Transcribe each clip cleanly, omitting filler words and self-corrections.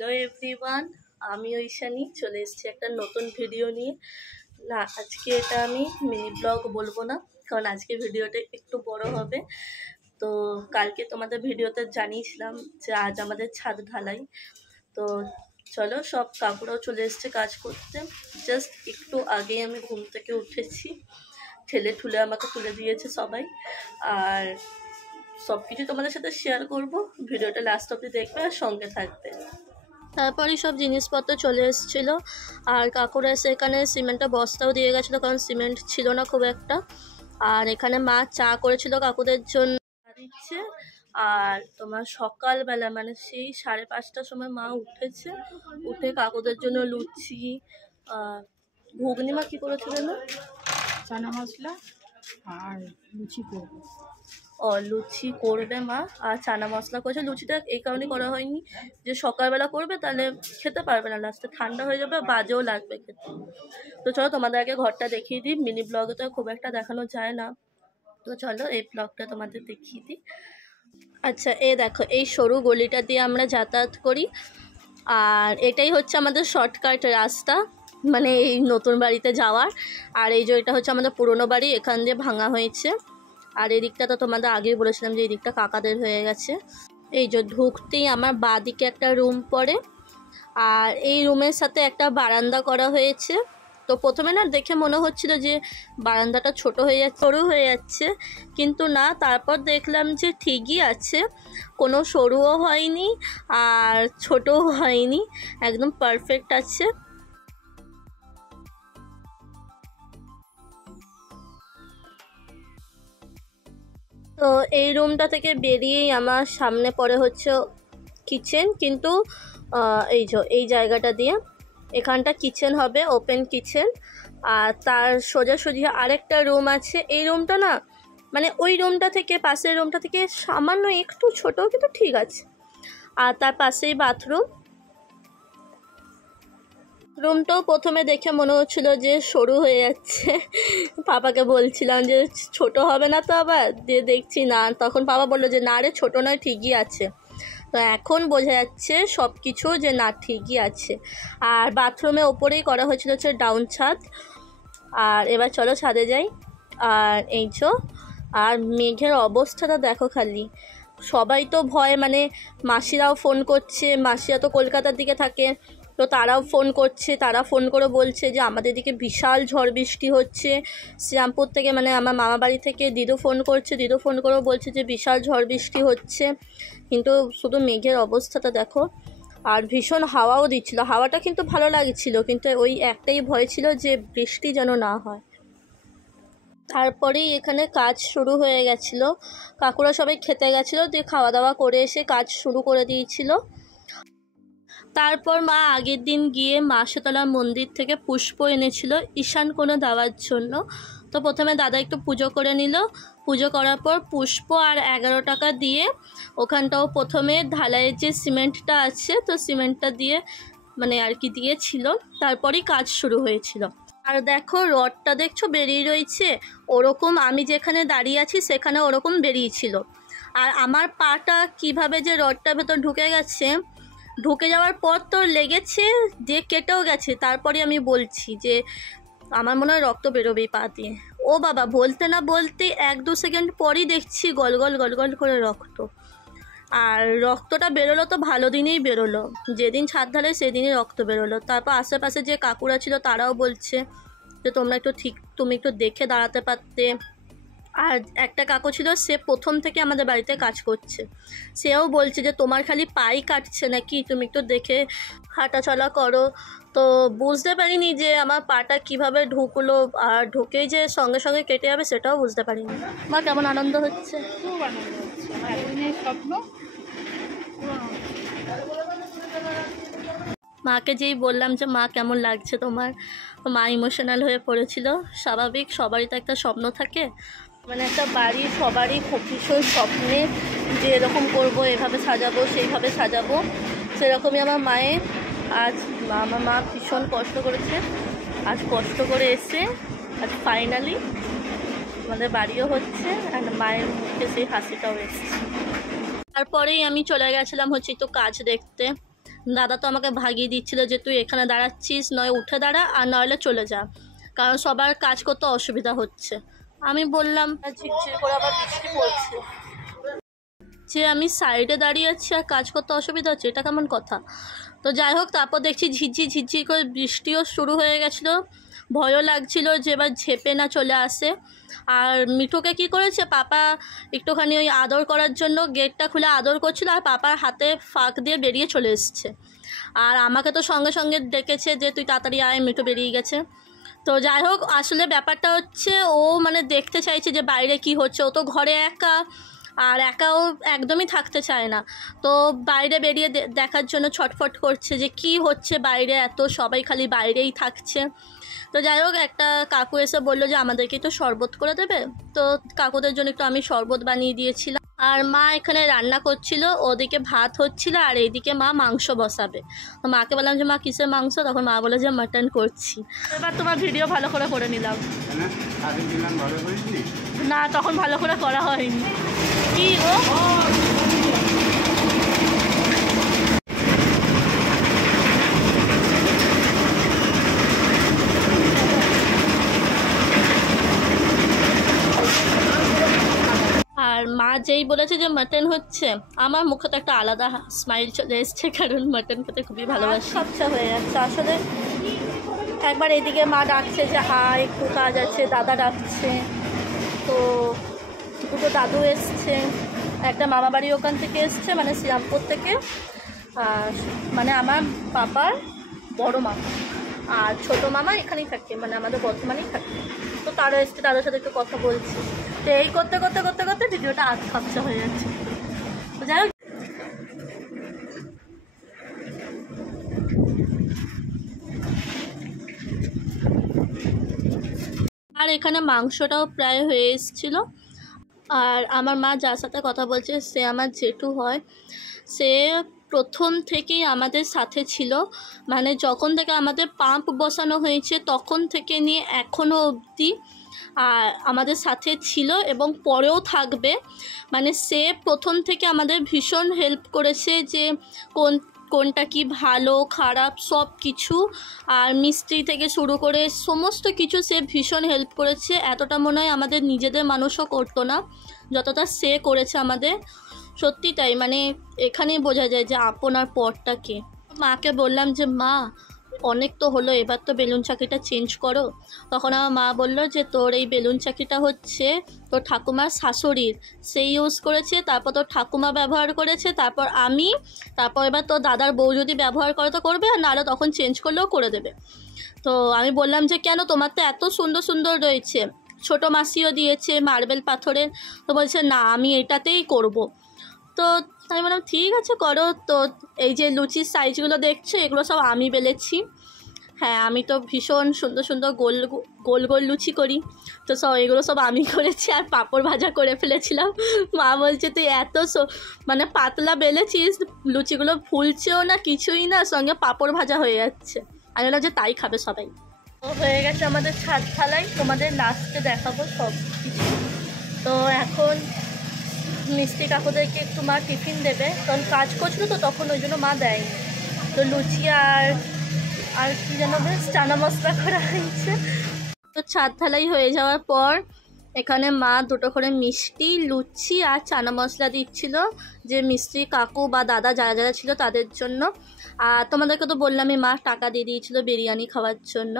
Hello everyone, আমি ঐশানী চলে এসেছি একটা নতুন ভিডিও নিয়ে। না, আজকে এটা আমি মিনি ব্লগ বলবো না, কারণ আজকে ভিডিওটা একটু বড় হবে। তো কালকে তোমাদের ভিডিওতে জানিয়েছিলাম যে আজ আমাদের ছাদ ঢালাই। তো চলো, সব কাকুরাও চলে এসছে কাজ করতে। জাস্ট একটু আগেই আমি ঘুম থেকে উঠেছি, ঠেলে ঠুলে আমাকে তুলে দিয়েছে সবাই। আর সব কিছু তোমাদের সাথে শেয়ার করব, ভিডিওটা লাস্ট অবধি দেখবে আর সঙ্গে থাকবে। তারপরই সব জিনিসপত্র চলে এসেছিলো, আর কাকুরা এসে এখানে সিমেন্টের বস্তাও দিয়ে গেছিলো, কারণ সিমেন্ট ছিল না খুব একটা। আর এখানে মা চা করেছিল কাকুদের জন্য দিচ্ছে। আর তোমার সকালবেলা মানে সেই 5:30টার সময় মা উঠেছে, উঠে কাকুদের জন্য লুচি ঘুগনি মা কি করেছিল না, চানা মশলা আর লুচি করবো। লুচি করবে মা, আর চানা মশলা করেছে। লুচিটা এই কারণে করা হয়নি যে সকালবেলা করবে তাহলে খেতে পারবে না, লাস্টে ঠান্ডা হয়ে যাবে, বাজেও লাগবে খেতে। তো চলো তোমাদের আগে ঘরটা দেখিয়ে দিই, মিনি ব্লগে তো খুব একটা দেখানো যায় না, তো চলো এই ব্লগটা তোমাদের দেখিয়ে দিই। আচ্ছা, এই দেখো, এই সরু গলিটা দিয়ে আমরা যাতায়াত করি, আর এটাই হচ্ছে আমাদের শর্টকাট রাস্তা, মানে এই নতুন বাড়িতে যাওয়ার। আর এই যে এটা হচ্ছে আমাদের পুরনো বাড়ি, এখান দিয়ে ভাঙা হয়েছে। আর এই দিকটা তো তোমাদের আগেই বলেছিলাম যে এই দিকটা কাকাদের হয়ে গেছে। এই যে ঢুকতেই আমার বাঁ দিকে একটা রুম পড়ে, আর এই রুমের সাথে একটা বারান্দা করা হয়েছে। তো প্রথমে না দেখে মনে হচ্ছিল যে বারান্দাটা ছোট হয়ে যাচ্ছে, সরু হয়ে যাচ্ছে, কিন্তু না, তারপর দেখলাম যে ঠিকই আছে, কোনো সরুও হয়নি আর ছোটও হয়নি, একদম পারফেক্ট আছে। তো এই রুমটা থেকে বেরিয়েই আমার সামনে পড়ে হচ্ছে কিচেন, কিন্তু এই জায়গাটা দিয়ে এখানটা কিচেন হবে, ওপেন কিচেন। আর তার সোজাসুজি আরেকটা রুম আছে। এই রুমটা না মানে ওই রুমটা থেকে, পাশের রুমটা থেকে সামান্য একটু ছোট, কিন্তু ঠিক আছে। আর তার পাশেই বাথরুম। রুমটাও প্রথমে দেখে মনে হচ্ছিল যে সরু হয়ে যাচ্ছে, পাপাকে বলছিলাম যে ছোট হবে না তো আবার, দিয়ে দেখছি না, তখন পাপা বললো যে না রে, ছোটো নয়, ঠিকই আছে। তো এখন বোঝা যাচ্ছে সব কিছু যে না, ঠিকই আছে। আর বাথরুমে ওপরেই করা হয়েছিল হচ্ছে ডাউন ছাদ। আর এবার চলো ছাদে যাই। আর এই যে, আর মেঘের অবস্থাটা দেখো খালি, সবাই তো ভয়, মানে মাসিরাও ফোন করছে, মাসিরা তো কলকাতার দিকে থাকে, তো তারাও ফোন করছে, তারা ফোন করে বলছে যে আমাদের দিকে বিশাল ঝড় বৃষ্টি হচ্ছে। শ্রীরামপুর থেকে, মানে আমার মামা বাড়ি থেকে দিদু ফোন করছে, দিদু ফোন করেও বলছে যে বিশাল ঝড় বৃষ্টি হচ্ছে। কিন্তু শুধু মেঘের অবস্থাটা দেখো, আর ভীষণ হাওয়াও দিচ্ছিল, হাওয়াটা কিন্তু ভালো লাগছিল, কিন্তু ওই একটাই ভয় ছিল যে বৃষ্টি যেন না হয়। তারপরেই এখানে কাজ শুরু হয়ে গেছিলো, কাকুরা সবাই খেতে গেছিলো, দিয়ে খাওয়া দাওয়া করে এসে কাজ শুরু করে দিয়েছিল। তারপর মা আগের দিন গিয়ে মাসতলা মন্দির থেকে পুষ্প এনেছিল ঈশান কোনো দেওয়ার জন্য। তো প্রথমে দাদা একটু পুজো করে নিল, পুজো করার পর পুষ্প আর 11 টাকা দিয়ে ওখানটাও প্রথমে ঢালাইয়ের যে সিমেন্টটা আছে, তো সিমেন্টটা দিয়ে মানে আর কি দিয়েছিল, তারপরেই কাজ শুরু হয়েছিল। আর দেখো রডটা দেখছো বেরিয়ে রয়েছে, ওরকম আমি যেখানে দাঁড়িয়ে আছি সেখানে ওরকম বেরিয়েছিল। আর আমার পাটা কিভাবে যে রডটার ভেতর ঢুকে গেছে, ঢুকে যাওয়ার পর তো লেগেছে, দিয়ে কেটেও গেছে। তারপরে আমি বলছি যে আমার মনে হয় রক্ত বেরোবেই পা দিয়ে। ও বাবা, বলতে না বলতে 1-2 সেকেন্ড পরই দেখছি গলগল গলগল করে রক্ত। আর রক্তটা বেরোলো তো ভালো দিনেই বেরোলো, যেদিন ছাদ ঢালে সেদিনই রক্ত বেরোলো। তারপর আশেপাশে যে কাকুরা ছিল তারাও বলছে যে তুমি একটু দেখে দাঁড়াতে পারতে। আর একটা কাকু ছিল, সে প্রথম থেকে আমাদের বাড়িতে কাজ করছে, সেও বলছে যে তোমার খালি পাই কাটছে নাকি, তুমি একটু দেখে হাঁটাচলা করো। তো বুঝতে পারিনি যে আমার পাটা কিভাবে ঢুকলো, আর ঢুকেই যে সঙ্গে সঙ্গে কেটে যাবে সেটাও বুঝতে পারিনি। মা কেমন আনন্দ হচ্ছে, খুব আনন্দ হচ্ছে, আমার এতদিনের স্বপ্ন। মাকে যেই বললাম যে মা কেমন লাগছে তোমার, মা ইমোশনাল হয়ে পড়েছিল। স্বাভাবিক, সবারই তো একটা স্বপ্ন থাকে, মানে একটা বাড়ি সবারই খুব ভীষণ স্বপ্নে যে এরকম করবো, এভাবে সাজাবো, সেইভাবে সাজাবো। সেরকমই আমার মায়ের। আজ আমার মা ভীষণ কষ্ট করেছে, আজ কষ্ট করে এসে আজ ফাইনালি আমাদের বাড়িও হচ্ছে, আর মায়ের মুখে সেই হাসিটাও এসছে। তারপরেই আমি চলে গেছিলাম হচ্ছে তো কাজ দেখতে। দাদা তো আমাকে ভাগিয়ে দিচ্ছিল যে তুই এখানে দাঁড়াচ্ছিস, নয় উঠে দাঁড়া আর নইলে চলে যা, কারণ সবার কাজ করতে অসুবিধা হচ্ছে। আমি বললাম ঝিরঝির করে আবার বৃষ্টি পড়ছে, যে আমি সাইডে দাঁড়িয়ে আছি আর কাজ করতে অসুবিধা হচ্ছে, এটা কেমন কথা। তো যাই হোক, তারপর দেখছি ঝিরঝির ঝিরঝির করে বৃষ্টিও শুরু হয়ে গেছিলো। ভয়ও লাগছিল যে এবার ঝেপে না চলে আসে। আর মিঠুকে কি করেছে, পাপা একটুখানি ওই আদর করার জন্য গেটটা খুলে আদর করছিল, আর পাপার হাতে ফাঁক দিয়ে বেরিয়ে চলে এসছে। আর আমাকে তো সঙ্গে সঙ্গে ডেকেছে যে তুই তাড়াতাড়ি আয়, মিঠু বেরিয়ে গেছে। তো যাই হোক, আসলে ব্যাপারটা হচ্ছে ও মানে দেখতে চাইছে যে বাইরে কি হচ্ছে। ও তো ঘরে একা, আর একাও একদমই থাকতে চায় না। তো বাইরে বেরিয়ে দেখার জন্য ছটফট করছে যে কি হচ্ছে বাইরে, এত সবাই খালি বাইরেই থাকছে। তো যাই হোক, একটা কাকু এসে বললো যে আমাদেরকে তো শরবত করে দেবে। তো কাকুদের জন্য একটু আমি শরবত বানিয়ে দিয়েছিলাম। আর মা এখানে রান্না করছিল, ওদিকে ভাত হচ্ছিল, আর এইদিকে মা মাংস বসাবে। তো মাকে বললাম যে মা কিসের মাংস, তখন মা বলে যে মাটন করছি। এবার তোমার ভিডিও ভালো করে নিলাম। না, তখন ভালো করে করা হয়নি। কি গো, আর মা যেই বলেছে যে মাটন হচ্ছে, আমার মুখে তো একটা আলাদা স্মাইল চলে এসছে, কারণ মাটন খেতে খুবই ভালোবাসি। খরচা হয়ে যাচ্ছে আসলে। একবার এদিকে মা ডাকছে যে হাই একটু কাজ আছে, দাদা ডাকছে, তো দুটো দাদু এসছে, একটা মামা বাড়ি ওখান থেকে এসছে, মানে শ্রীরামপুর থেকে, আর মানে আমার পাপার বড় মামা, আর ছোটো মামা এখানেই থাকে, মানে আমাদের বর্তমানেই থাকে। তো তারা এসছে, তাদের সাথে একটু কথা বলছি। তো এই করতে করতে করতে করতে ভিডিওটা আধ খরচা হয়ে যাচ্ছে। তো যাই হোক, আর এখানে মাংসটাও প্রায় হয়ে এসেছিল। আর আমার মা যার সাথে কথা বলছে সে আমার জেঠু হয়। সে প্রথম থেকেই আমাদের সাথে ছিল, মানে যখন থেকে আমাদের পাম্প বসানো হয়েছে তখন থেকে নিয়ে এখনও অবধি আর আমাদের সাথে ছিল এবং পরেও থাকবে। মানে সে প্রথম থেকে আমাদের ভীষণ হেল্প করেছে, যে কোনটা কি ভালো খারাপ সব কিছু, আর মিস্ত্রি থেকে শুরু করে সমস্ত কিছু সে ভীষণ হেল্প করেছে। এতটা মনে হয় আমাদের নিজেদের মানুষও করতো না যতটা সে করেছে আমাদের। সত্যি তাই, মানে এখানেই বোঝা যায় যে আপনার পরটা কে। মাকে বললাম যে মা অনেক তো হলো, এবার তো বেলুন চাকিটা চেঞ্জ করো। তখন আমার মা বললো যে তোর এই বেলুন চাকিটা হচ্ছে তোর ঠাকুমার শাশুড়ির, সেই ইউজ করেছে, তারপর তোর ঠাকুমা ব্যবহার করেছে, তারপর আমি, তারপর এবার তোর দাদার বউ যদি ব্যবহার করে তো করবে, আর নাহলে তখন চেঞ্জ করলেও করে দেবে। তো আমি বললাম যে কেন, তোমার তো এত সুন্দর সুন্দর রয়েছে, ছোটো মাসিও দিয়েছে মার্বেল পাথরের। তো বলছে না আমি এটাতেই করব। তো আমি বললাম ঠিক আছে করো। তো এই যে লুচির সাইজগুলো দেখছো, এগুলো সব আমি বেলেছি। হ্যাঁ, আমি তো ভীষণ সুন্দর সুন্দর গোল গোল লুচি করি, তো এগুলো সব আমি করেছি। আর পাঁপড় ভাজা করে ফেলেছিলাম। মা বলছে তুই এত মানে পাতলা বেলেছিস, লুচিগুলো ফুলছেও না কিছুই না, সঙ্গে পাঁপড় ভাজা হয়ে যাচ্ছে। আমি বললাম যে তাই খাবে সবাই। তো হয়ে গেছে আমাদের ছাদ ঢালাই, তোমাদের লাস্টে দেখাবো সব কিছু। তো এখন মিষ্টি কাকুদেরকে একটু মা টিফিন দেবে, কারণ কাজ করছিল তো তখন, ওই জন্য মা দেয়নি। তো লুচি আর কি যেন বেশ চানা মশলা করা হয়েছে। তো ছাদ ঢালাই হয়ে যাওয়ার পর এখানে মা দুটো করে মিষ্টি, লুচি আর চানা মশলা দিচ্ছিল, যে মিষ্টি কাকু বা দাদা যারা যারা ছিল তাদের জন্য। আর তোমাদেরকে তো বললামই মা টাকা দিয়ে দিয়েছিল বিরিয়ানি খাওয়ার জন্য।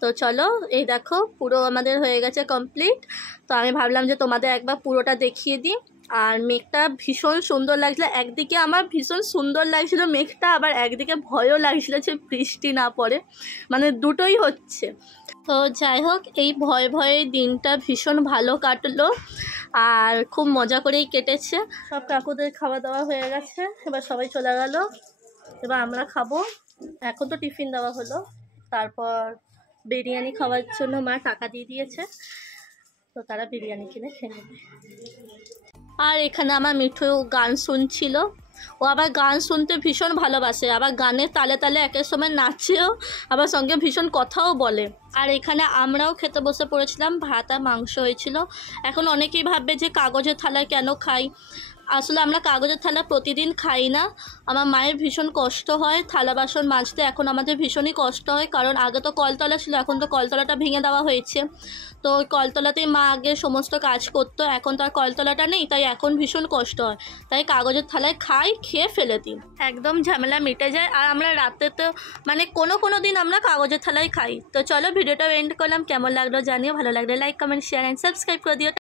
তো চলো, এই দেখো পুরো আমাদের হয়ে গেছে কমপ্লিট। তো আমি ভাবলাম যে তোমাদের একবার পুরোটা দেখিয়ে দিই। আর মেঘটা ভীষণ সুন্দর লাগছিল, একদিকে আমার ভীষণ সুন্দর লাগছিল মেঘটা, আবার একদিকে ভয়ও লাগছিল যে বৃষ্টি না পড়ে, মানে দুটোই হচ্ছে। তো যাই হোক, এই ভয়ে দিনটা ভীষণ ভালো কাটলো, আর খুব মজা করেই কেটেছে। সব কাকুদের খাওয়া দাওয়া হয়ে গেছে, এবার সবাই চলে গেল, এবার আমরা খাবো। এখন তো টিফিন দেওয়া হলো, তারপর বিরিয়ানি খাওয়ার জন্য মা টাকা দিয়ে দিয়েছে, তো তারা বিরিয়ানি কিনে খেয়ে নেবে। আর এখানে আমার মিঠু গান শুনছিল, ও আবার গান শুনতে ভীষণ ভালোবাসে, আবার গানের তালে তালে একের সময় নাচেও, আবার সঙ্গে ভীষণ কথাও বলে। আর এখানে আমরাও খেতে বসে পড়েছিলাম, ভাত আর মাংস হয়েছিল। এখন অনেকেই ভাববে যে কাগজের থালায় কেন খাই, আসলে আমরা কাগজের থালা প্রতিদিন খাই না। আমার মায়ের ভীষণ কষ্ট হয় থালা বাসন মাজতে, এখন আমাদের ভীষণই কষ্ট হয়, কারণ আগে তো কলতলা ছিল, এখন তো কলতলাটা ভেঙে দেওয়া হয়েছে। তো ওই কলতলাতেই মা আগে সমস্ত কাজ করতো, এখন তো আর কলতলাটা নেই, তাই এখন ভীষণ কষ্ট হয়। তাই কাগজের থালায় খাই, খেয়ে ফেলে দিই, একদম ঝামেলা মিটে যায়। আর আমরা রাতে তো মানে কোনো দিন আমরা কাগজের থালায় খাই। তো চলো ভিডিওটা এন্ড করলাম, কেমন লাগলো জানিও, ভালো লাগলে like comment share and subscribe করে দিও।